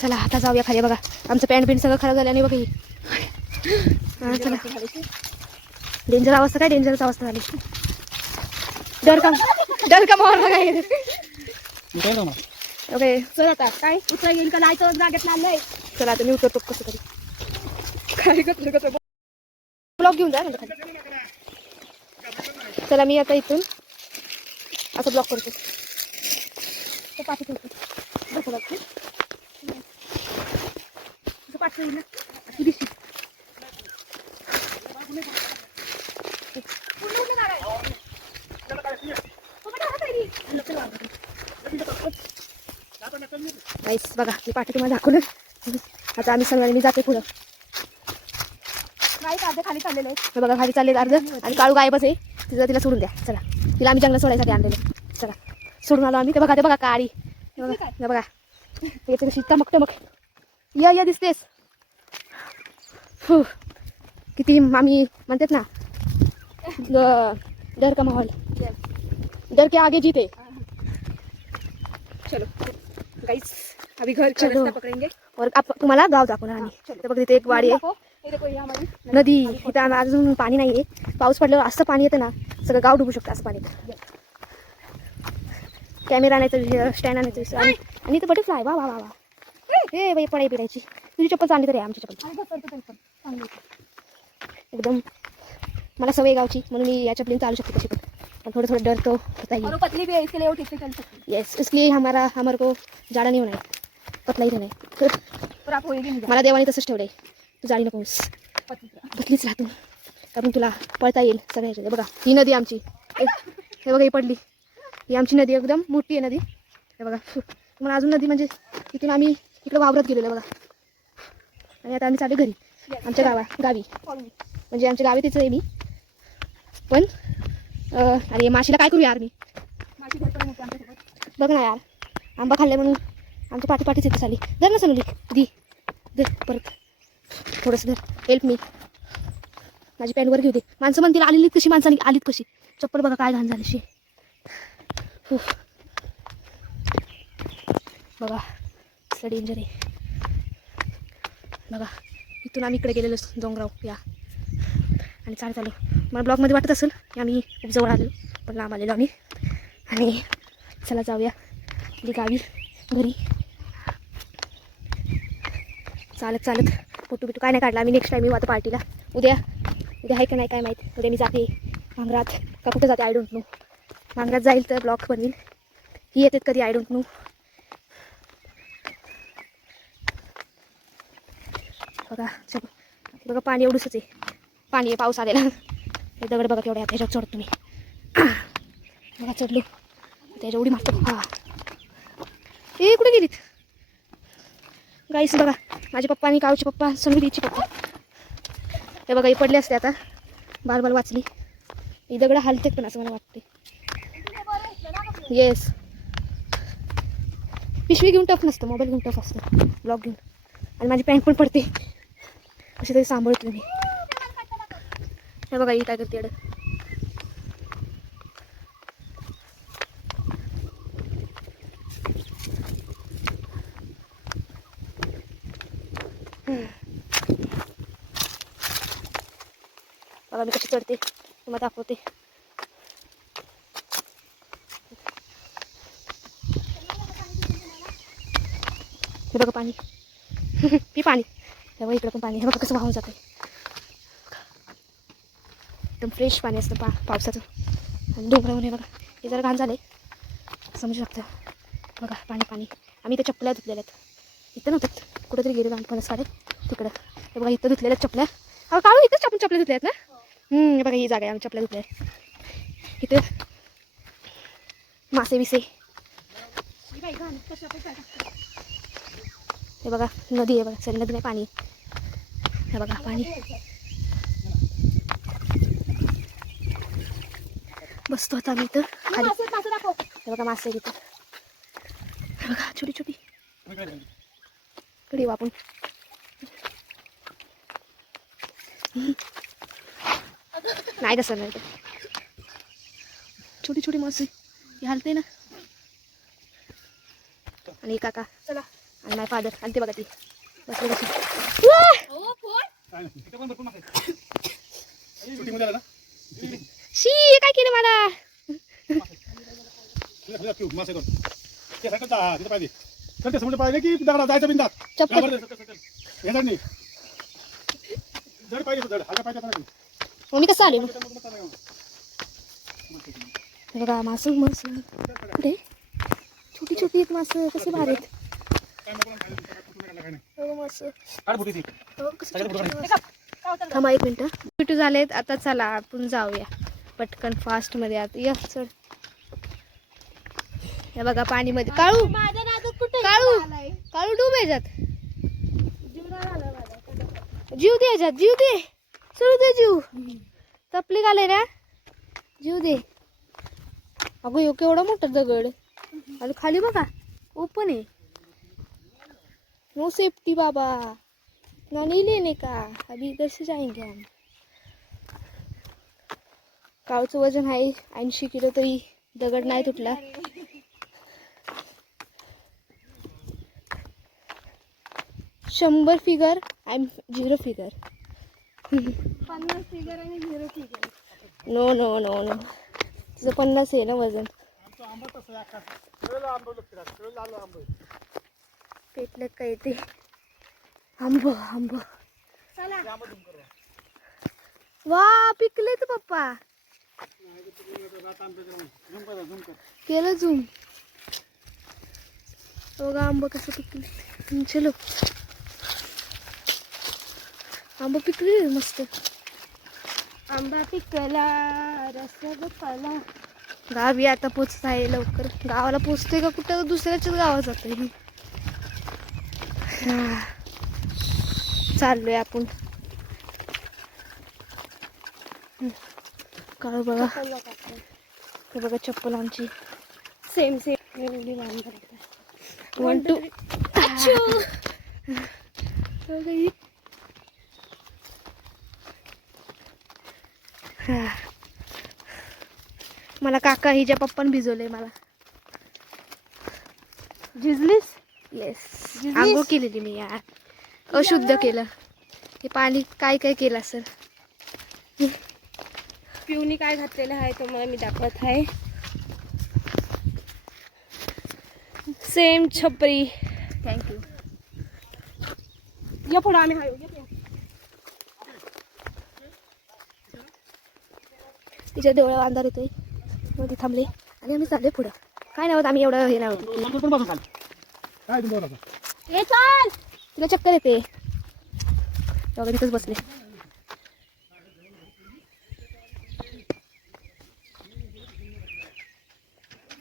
चला आता जाऊया खाली. बघा आमचं पॅन्ट बिंट सगळं खराब झालं आणि बघा ही. चला डेंजर अवस्था, काय डेंजरच अवस्था झाली. डर का मारला काय ओके. चल आता काय उतर येईल का जायचं जागेत नालय. चला आता मी उतरतो कसं तरी. काय कसं ब्लॉक घेऊन जा. चला मी आता इथून असं ब्लॉक करतो. पाठी ठेवतो पाठी ना दिशी. बघा मी पाठी तुम्हाला दाखवलं. आता आम्ही सगळ्यांनी मी जाते पुढं. अर्धे खाली चाललेलं आहे. बघा खाली चालले अर्ध. आणि काळू गायबच आहे. तिला सोडून द्या. चला तिला आम्ही जंगल सोडायसाठी आणलेलं. चला सोडून आलो आम्ही. ते बघा ते बघा काळी. बघा याचं कशी टमक टमक. या दिसतेस. हो किती आम्ही म्हणतात ना डर का माहौल, डर के आगे जीते. चलो गाइस अभी घर का रास्ता पकड़ेंगे और तुम्हाला गाव दाखवणार आम्ही. तर बघ तिथे एक वाडी आहे, नदी. इथं अजून पाणी नाही आहे. पाऊस पडल्यावर असं पाणी येतं ना सगळं गाव डुबू शकतं असं पाणी. कॅमेरा आणायचं, स्टँड आणायचं. आणि इथं बटरफ्लाय. वा वा वा वा. हे बाई पडाई पिडायची. तुझी चप्पल चांगली तर आहे. आमची चप्पल एकदम मला सवय गावची म्हणून मी या चप्पलीने चालू शकते कशी पण थोड़ा थोड़ा डर तो होता ही है. पतली भी है इसके लिए वो ठीक से चल सकती है. यस इसलिए हमारे को जाड़ा नहीं होना है, पतला ही रहना है. तर आप होएगी नहीं. मला देवाने तसंच ठेवलंय. तू जाडी नकोस, पतलीच राहतो कारण तुला पळता येईल सगळ्या ह्याच्यात. बघा ही नदी आमची. हे बघा ही पडली. ही आमची नदी एकदम मोठी आहे नदी. हे बघा तुम्हाला अजून नदी म्हणजे तिथून आम्ही इकडे वावरत गेलेलो बघा. आणि आता आम्ही चालू घरी आमच्या गावी म्हणजे आमच्या गावी तिचं आहे मी पण. आणि माशीला काय करू यार मी. बघ ना यार आंबा खाल्ले म्हणून आमच्या पाठीच येते साली. धर ना सनुली दी धर परत थोडंसं धर. Help me. माझी पॅन्टवर घेऊ दे. माणसं म्हणतील आलेलीत कशी, माणसाने आलीत कशी. चप्पल बघा काय घाण झाली. बघा असं डेंजर आहे. बघा इथून आम्ही इकडे गेलेलो डोंगराव या आणि चालू मला ब्लॉगमध्ये वाटत असेल की आम्ही खूप जवळ आलो पण लांब आलेलो आम्ही. आणि चला जाऊया आपली गावी घरी. चालत फोटो बिटो काय नाही काढला आम्ही. नेक्स्ट टाईम येऊ आता पार्टीला. उद्या आहे का नाही काय माहीत. उद्या मी जाते भांगरात का कुठं जाते आय डोंट नो. भांगरात जाईल तर ब्लॉग बनवील. ही येतात कधी आय डोंट नो. बघा पाणी एवढंच आहे. पाणी आहे पाऊस आलेला. हे दगड बघा केवढ्या ह्याच्यात चढतो तुम्ही. बघा चढलो त्याच्या उडी मारतो. हा हे कुठे गेलीत गाईस. बघा माझे पप्पा आणि कावचे पप्पा समृद्धीचे पप्पा. हे बघा हे पडले असते आता. बाल वाचली. ही दगड हलतेत पण असं मला वाटते. येस पिशवी घेऊन टफ नसतं, मोबाईल घेऊन टफ असतं ब्लॉग घेऊन. आणि माझी पॅन्ट पण पडते अशी तरी सांभाळतो मी. हे बघा ही काय करते एवढं. बघा मी कशी चढते तुम्हाला दाखवते. हे बघा पाणी. ही पाणी. हे बघा इकडं पण पाणी. हे बघा कसं वाहून जातं. एकदम फ्रेश पाणी असतं पावसाचं. आणि डोंगरावर हे बघा हे जरा घाण झालं आहे समजू शकतं. बघा पाणी. आम्ही इथं चपल्या धुतलेल्या आहेत. इथं नव्हतं कुठंतरी गेले लहानपणा सारे तिकडं. हे बघा इथं धुतलेल्या चपल्या. हा काढू इथंच आपण चपल्या धुतल्या आहेत ना. हे बघा ही जागा आहे आम्ही चपल्या धुतल्या आहेत. इथं मासे बिसे. हे बघा नदी आहे बघा. सरी नदी नाही पाणी. हे बघा पाणी. बसतो आता आम्ही इथं खाली. हे बघा मासे इथं. हे बघा छोटी छोटी कडे आपण. नाही कसं नाही छोटी छोटी मासे. हे हलते ना. आणि काका चला. आणि माझे फादर आणि ते बघा ती बसले कशी. शी काय केलं मला. पाहिजे की जायचं बिंदात चप्पल जड पाहिजे जड हलका पाहिजे. मी कसं आले मग हे बघा मासं मासं कुठे छोटी छोटी आहेत मासं कसे भारी आहेत. मासं थांबा 1 मिनिट. पिटू झालेत आता. चला आपण जाऊया पटकन फास्ट मध्ये. आता या चढ. हे बघा पाणी मध्ये काळू काळू काळू डूब याच्यात. जीव दे याच्यात जीव दे. चढू दे जीव. तपली घाले ना जीव दे. अगं यो केवढा मोठा दगड आणि खाली बघा ओपन आहे. नो सेफ्टी बाबा ना नहीं लेने का अभी इधर से जाएंगे हम. काळूचं वजन आहे 80 किलो तरी दगड नाही तुटला. शंभर figure I am 0 figure. 50 figure आणि 0 figure. No no no no तुझं 50 आहे ना वजन. पेटलं काय ते आंब आंब. वा पिकलेत पप्पा. केलं झूम. बघा आंब कसं पिकले. चलो आंब पिकले मस्त. आंबा पिकला रस बसला. गावी आता पोचत आहे लवकर. गावाला पोचतोय का कुठं दुसऱ्याच्याच गावात जातोय. चाललोय आपण. काळू बघा हे बघा चप्पल आमची सेम सेम एवढी लांब. 1 2 मला काका हिच्या पप्पान भिजवलंय मला. झिजलीस. येस आंघोळ केलेली मी यार. अशुद्ध केलं हे पाणी. काय काय केलं सर. पिऊनी काय घातलेलं आहे तुम्हाला मी दाखवत आहे. सेम छपरी. थँक्यू. या पुढं आम्ही हाय. तिच्या डोळ्यावर अंधार होतोय मग ती थांबले आणि आम्ही चालले पुढं. काय नाही होत आम्ही एवढं हे नाही होत. ये चाल. तिला चक्कर येते बघा तिथंच बसले.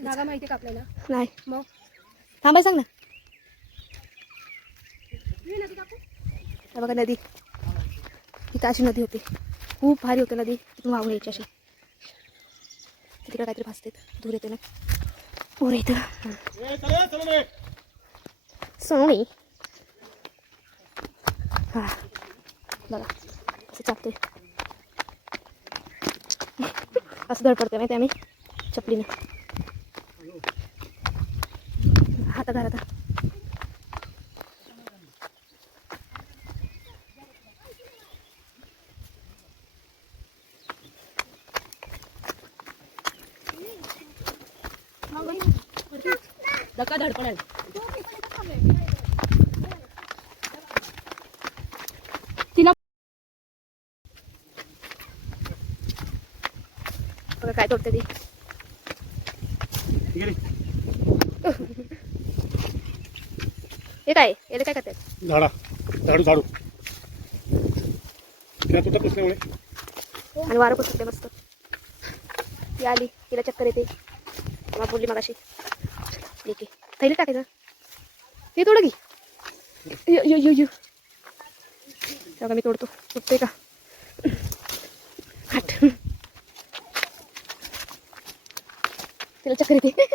जागा माहिती का आपल्याला. नाही मग थांबाय सांग ना. बघा नदी. इथं अशी नदी होती खूप भारी होते नदी. तिथून वाहून यायची अशी. तिकडे काहीतरी भासते धूर येते ना पोर येतं. सोनी हा बघा असं चालतोय. असं धडपडतोय माहिती आम्ही चपलीनं. हाता घाल आता. धक्का धडपड. तिला बघा काय करते ती. हे काय याला काय करतात. झाडा झाडू झाडू आणि वारं पण सुटले मस्त. ती आली तिला चक्कर येते. मला बोलली मगाशी ठीक आहे थैली टाकायचं. हे तोड की यो यो यो यो. तेव्हा मी तोडतो. तुटते का हट. तिला चक्कर येते.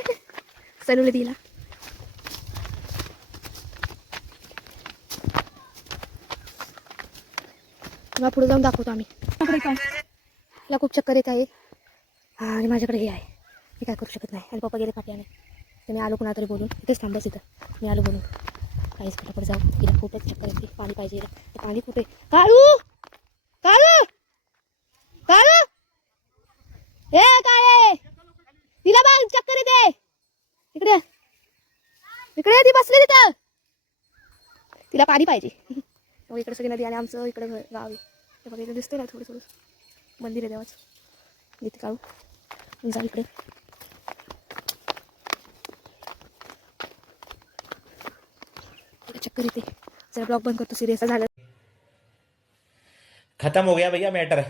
सलवले तिला. मला पुढे जाऊन दाखवतो आम्ही. तिला खूप चक्कर येत आहे आणि माझ्याकडे हे आहे. मी काय करू शकत नाही. आणि पप्पा गेले पाठीने. तर मी आलो कुणा तरी बोलून, इथेच थांबस इथं. मी आलो बोलून काहीच फटाफट जाऊ. तिला खूपच चक्कर येते, पाणी पाहिजे हिला. ते पाणी कुठे? काळू काळू काळू ए काळे, तिला बघ चक्कर येते. इकडे इकडे ती बसली तिथं, तिला पाणी पाहिजे. मग इकडे सगळी नदी आणि आमचं इकडे गाव आहे. ते बघा इकडे दिसतंय ना थोडं थोडं मंदिर आहे देवाचं. इथे काढू जा इकडे. चक्कर येते. जरा ब्लॉग बंद करतो, सिरियस झालं. खत्म हो गया भैया मैटर.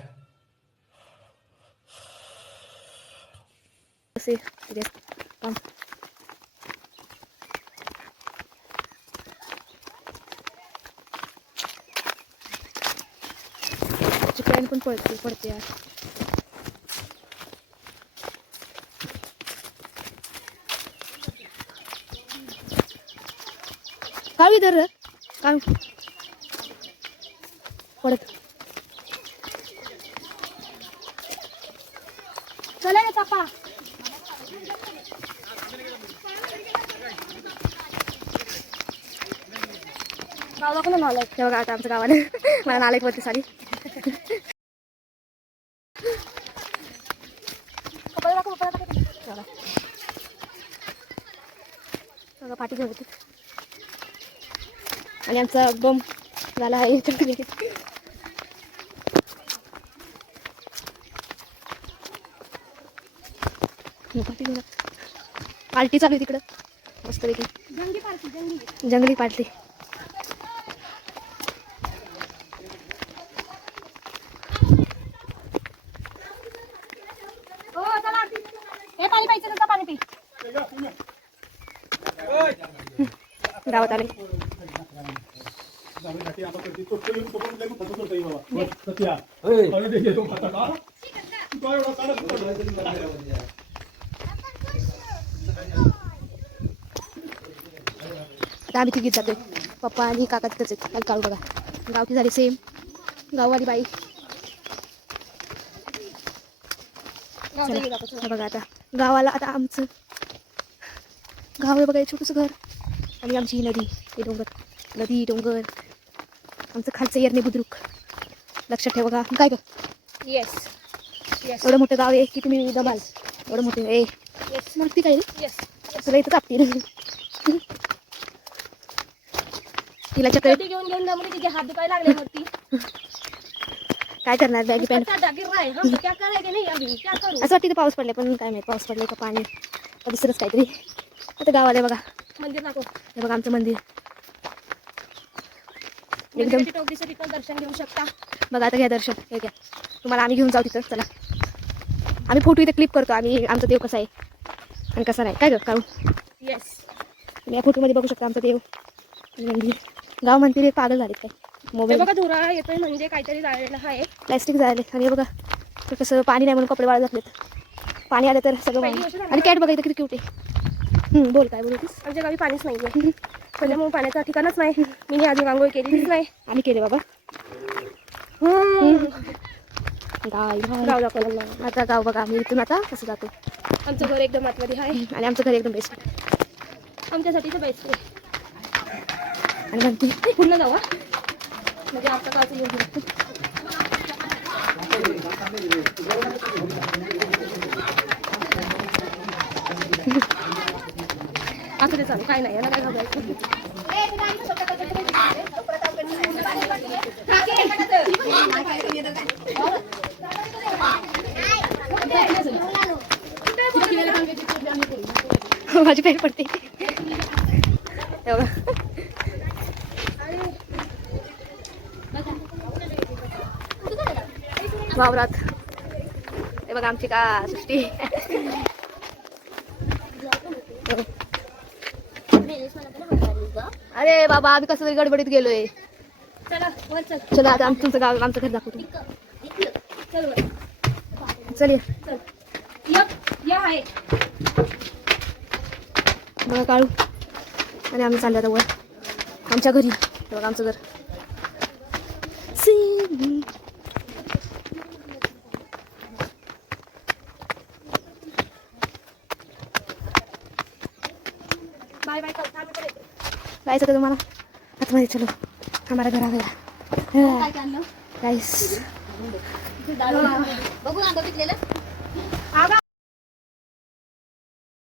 सिरियस काम. चिकन पण पडते यार. काय इधर काय पडत. चला ना चापा. गाव दाखव ना नालायक. तेव्हा आता आमच्या गावाने मला नालायक वरती साडी. बघा पाठी घेऊन येते. आणि आमचा बम झाला आहे. पाठी घेऊन पार्टी चालू आहे तिकडं मस्तपैकी. जंगली पार्टी. पाणी पाहिजे का? पाणी पी. गावात आले. आता आम्ही तिघीच जातोय. पप्पा आणि काका तिथंच आहेत. काळू बघा गावठी झाली सेम गाववाली बाई. बघा आता गावाला आता आमचं गाव आहे बघा, एक छोटंसं घर आणि आमची ही नदी, हे डोंगर, नदी डोंगर, आमचं खालचं येरणे बुद्रुक. लक्षात ठेवा बघा. काय ग? Yes yes. एवढं मोठं गाव आहे की तुम्ही दबाल. एवढं मोठं ए येस मग ती काय रे? येस. तुला इथं कापतील. तिला चक्कर कधी घेऊन घेऊन दमली, तिचे हात दुखायला लागले वरती. काय करणार बॅगी पॅन्ट. क्या करेंगे नहीं अभी, क्या करूं? असं वाटतं पाऊस पडले पण काय नाही. पाऊस पडले का पाणी का दुसरंच काहीतरी. आता गावाला आहे बघा. मंदिर दाखव. हे बघा आमचं मंदिर एकदम. मंदिराच्या टोपीसाठी पण दर्शन घेऊ शकता. बघा आता घ्या दर्शन. हे घ्या, तुम्हाला आम्ही घेऊन जाऊ तिथं. चला आम्ही फोटो इथे क्लिप करतो आम्ही, आमचा देव कसा आहे आणि कसा नाही. काय ग काढू? येस. तुम्ही या फोटोमध्ये बघू शकता आमचा देव आणि मंदिर. गाव म्हणते पागल झालेत काय. हे मोबाईल बघा धुरा येतोय म्हणजे काहीतरी जायला आहे. प्लॅस्टिक झाले. आणि हे बघा ते कसं पाणी नाही म्हणून कपडे वाळत घातलेत. पाणी आलं तर सगळं वाळलं. आणि कॅट बघा इथं किती क्यूट आहे. बोल काय बोलत होतीस? आमच्या गावी पाणीच नाही आहे. त्याच्यामुळे पाण्याचं ठिकाणच नाही. मी अजून आंघोळ केलेलीच नाही. आम्ही केले बाबा. गाव गाव दाखवलं. आता गाव बघा. आम्ही इथून आता कसं जातो. आमचं घर एकदम आतमध्ये आहे आणि आमचं घर एकदम बेस्ट. आमच्यासाठी तर बेस्ट आहे. आणि म्हणते पूर्ण जाऊ म्हणजे आपलं गावचं येऊन घेऊ. असं ते चालू काय नाही याला काय घाबरायचं. माझी पॅन्ट पडते एवढं. वावरात हे बघा आमची का सृष्टी. अरे बाबा आम्ही कसं तरी गडबडीत गेलोय. चला वर चल. चला आता तुमचं गाव आमचं घर दाखवतो. चल वर चल ये. चल. या आहे बघा काढू. आणि आम्ही चाललो आता वर आमच्या घरी. बघा आमचं घर. बाय बाय कर आम्ही पण येतो. जायचं का तुम्हाला आतमध्ये चलो हमारा घर आ गया काय आणलं गाइस बघू ना बघितलेलं